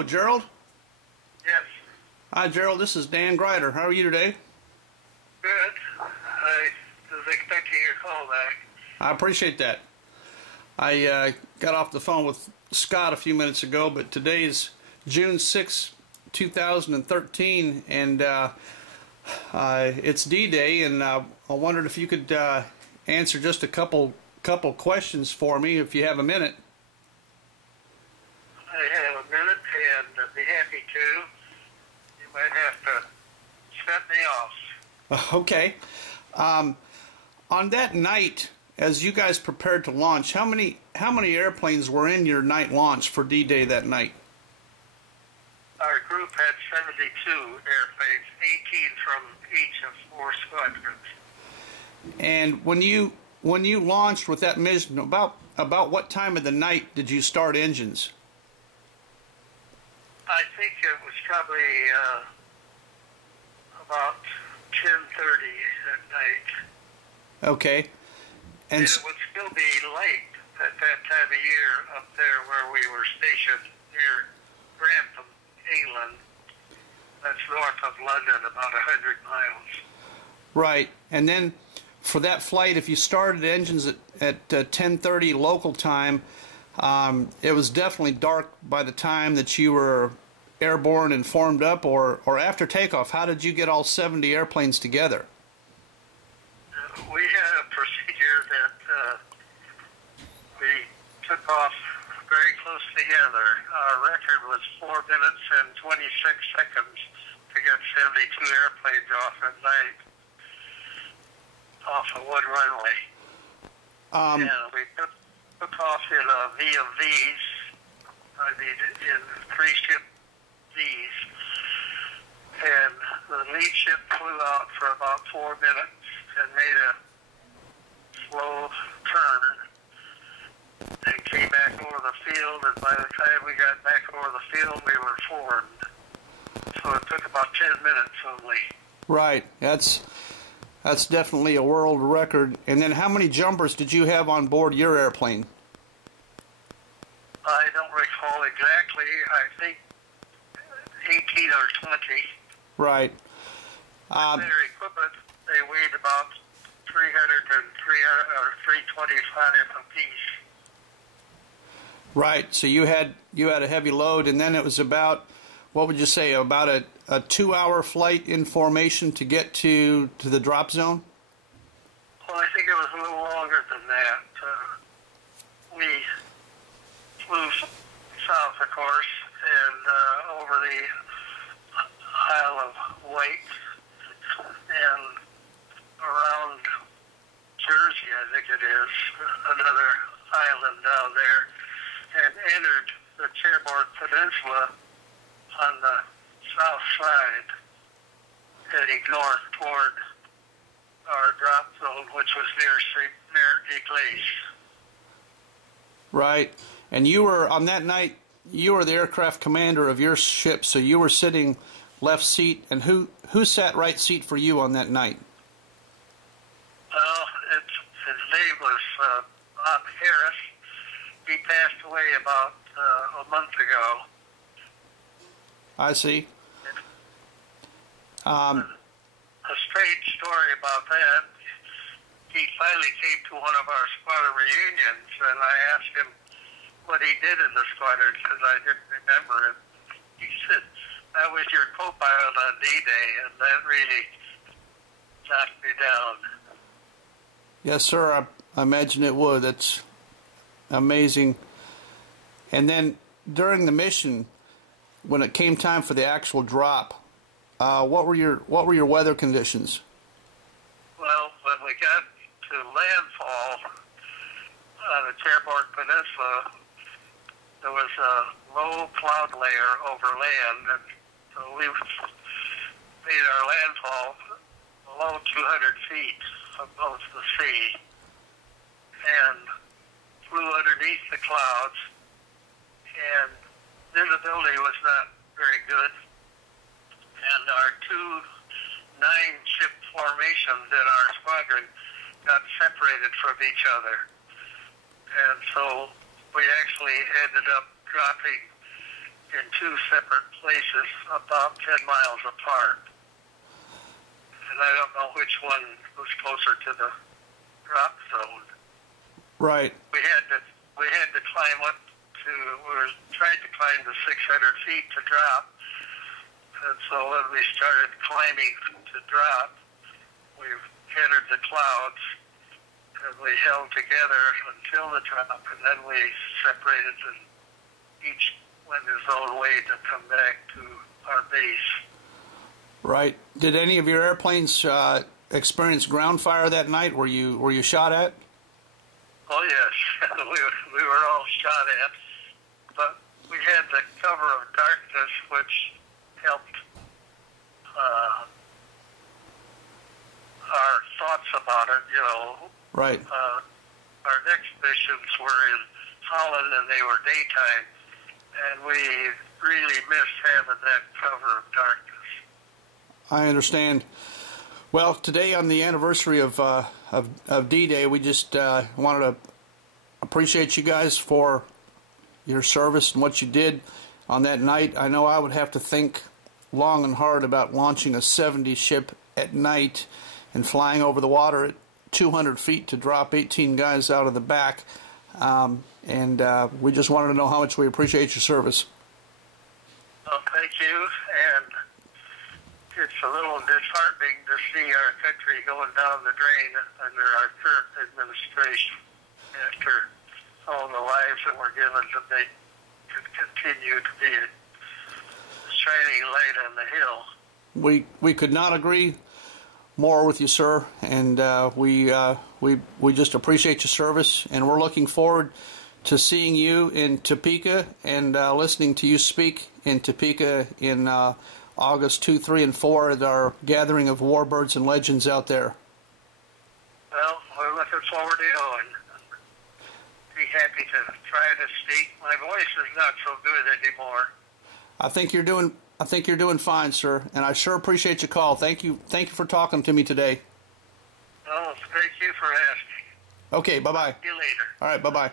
Hello, Gerald. Yes. Hi, Gerald. This is Dan Grider. How are you today? Good. I was expecting your call back. I appreciate that. I got off the phone with Scott a few minutes ago, but today's June 6, 2013, and it's D-Day, and I wondered if you could answer just a couple questions for me, if you have a minute. I have a minute, and I'd be happy to. You might have to set me off. Okay. On that night, as you guys prepared to launch, how many airplanes were in your night launch for D-Day that night? Our group had 72 airplanes, 18 from each of 4 squadrons. And when you launched with that mission, about what time of the night did you start engines? I think it was probably about 10:30 at night. Okay. And it would still be light at that time of year up there where we were stationed near Grantham, England. That's north of London, about 100 miles. Right. And then for that flight, if you started engines at 10:30 local time, it was definitely dark by the time that you were airborne and formed up, or after takeoff. How did you get all 70 airplanes together? We had a procedure that we took off very close together. Our record was 4 minutes and 26 seconds to get 72 airplanes off at night, off of one runway. And we took off in a V of V's, in 3-ship V's. And the lead ship flew out for about 4 minutes and made a slow turn and came back over the field, and by the time we got back over the field, we were formed. So it took about 10 minutes only. Right. That's definitely a world record. And then how many jumpers did you have on board your airplane? I don't recall exactly. I think 18 or 20. Right. Their equipment, they weighed about 325 apiece. Right. So you had a heavy load, and then it was about, what would you say, about a 2-hour flight in formation to get to the drop zone? Well, I think it was a little longer than that. We flew south, of course, and over the Isle of Wight and around Jersey, I think it is, another island down there, and entered the Cherbourg Peninsula on the south side, heading north toward our drop zone, which was near Église. Right. And you were, on that night, you were the aircraft commander of your ship, so you were sitting left seat. And who sat right seat for you on that night? Well, his name was Bob Harris. He passed away about a month ago. I see. A strange story about that. He finally came to one of our squadron reunions, and I asked him what he did in the squadron because I didn't remember him. He said, "I was your co-pilot on D-Day," and that really knocked me down. Yes, sir. I imagine it would. That's amazing. And then during the mission, when it came time for the actual drop, what were your weather conditions? Well, when we got to landfall on the Cherbourg Peninsula, there was a low cloud layer over land, and so we made our landfall below 200 feet above the sea and flew underneath the clouds, and visibility was not very good, and our 2 9-ship formations in our squadron got separated from each other. And so we actually ended up dropping in two separate places about 10 miles apart. And I don't know which one was closer to the drop zone. Right. We had to climb up to, we were trying to climb the 600 feet to drop. And so when we started climbing to drop, we entered the clouds and we held together until the drop, and then we separated and each went his own way to come back to our base. Right. Did any of your airplanes experience ground fire that night? Were you shot at? Oh yes, we were all shot at, but we had the cover of darkness, which helped our thoughts about it. You know, right. Our next missions were in Holland, and they were daytime, and we really missed having that cover of darkness. I understand. Well, today on the anniversary of D-Day, we just wanted to appreciate you guys for your service and what you did on that night. I know I would have to think long and hard about launching a 70 ship at night and flying over the water at 200 feet to drop 18 guys out of the back. We just wanted to know how much we appreciate your service. Well, thank you, and it's a little disheartening to see our country going down the drain under our current administration after all the lives that were given to make to continue to be a shining light on the hill. We could not agree more with you, sir, and we just appreciate your service, and we're looking forward to seeing you in Topeka and listening to you speak in Topeka in August 2, 3, and 4 at our gathering of warbirds and legends out there. Well, we're looking forward to going. Be happy to try to speak. My voice is not so good anymore. I think you're doing fine, sir, and I sure appreciate your call. Thank you for talking to me today. Oh, thank you for asking. Okay, bye-bye. See you later. All right, bye-bye.